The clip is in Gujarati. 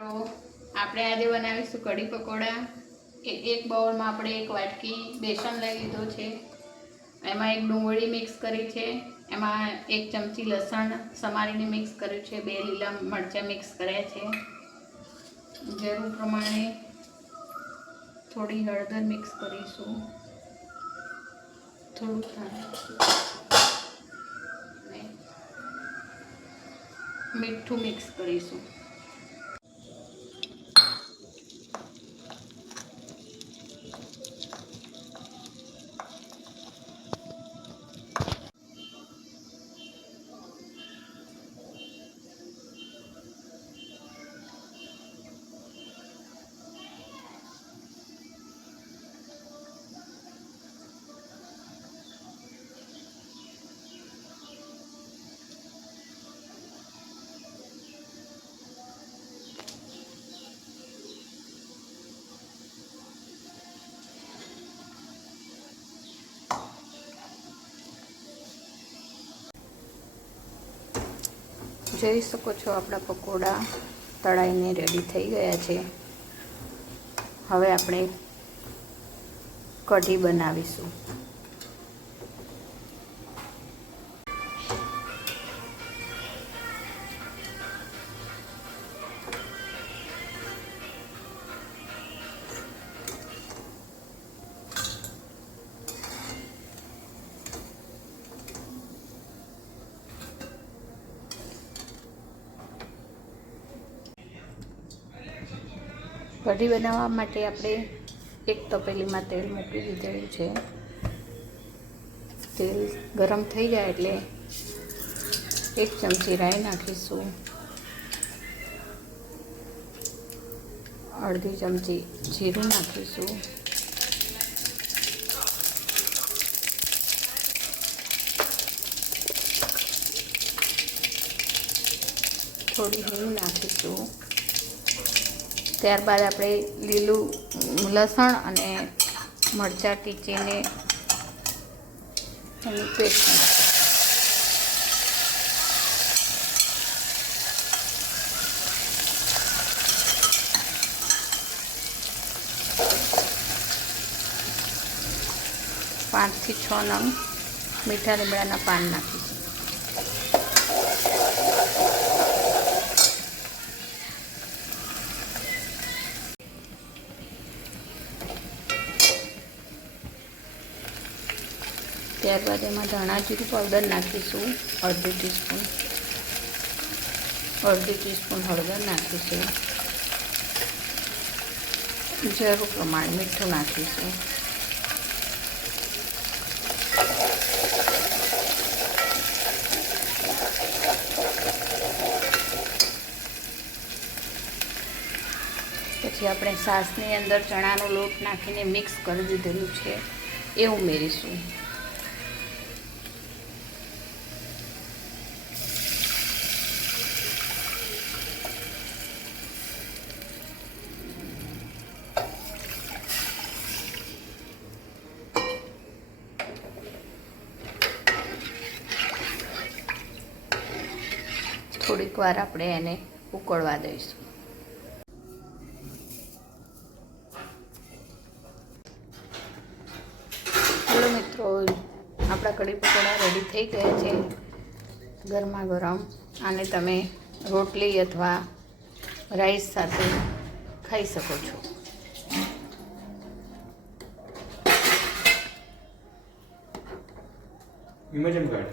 તો આપણે આજે બનાવીશું કઢી પકોડા। એક બાઉલમાં આપણે એક વાટકી બેસન લઈ લીધો છે, એમાં એક ડુંગળી મિક્સ કરી છે, એમાં એક ચમચી લસણ સમારીને મિક્સ કર્યું છે, 2 લીલા મરચાં મિક્સ કર્યા છે, જરૂર પ્રમાણે થોડી હળદર મિક્સ કરીશું, થોડું મીઠું મિક્સ કરીશું। જોઈ શકો છો આપણા પકોડા તળાઈને રેડી થઈ ગયા છે। હવે આપણે કઢી બનાવીશું। કઢી બનાવવા માટે આપણે એક તપેલીમાં તેલ મૂકી દીધેલું છે। તેલ ગરમ થઈ જાય એટલે 1 ચમચી રાઈ નાખીશું, અડધી ચમચી જીરું નાખીશું, થોડી હિંગ નાખીશું। ત્યારબાદ આપણે લીલું લસણ અને મરચાં ટીચીને એની પેસ્ટ નાખીશું। 5 થી 6 નંગ મીઠા લીમડાના પાન નાખીશું। ત્યારબાદ એમાં ધાણા જીરું પાવડર નાખીશું, અડધી ટીસ્પૂન હળદર નાખીશું, જરૂર પ્રમાણે મીઠું નાખીશું। પછી આપણે છાશની અંદર ચણાનો લોટ નાખીને મિક્સ કરી દીધેલું છે એ ઉમેરીશું। થોડીક વાર આપણે એને ઉકળવા દઈશું। હેલો મિત્રો, આપણા કઢી પકોડા રેડી થઈ ગયા છે। ગરમા ગરમ આને તમે રોટલી અથવા રાઈસ સાથે ખાઈ શકો છો। Imagine card.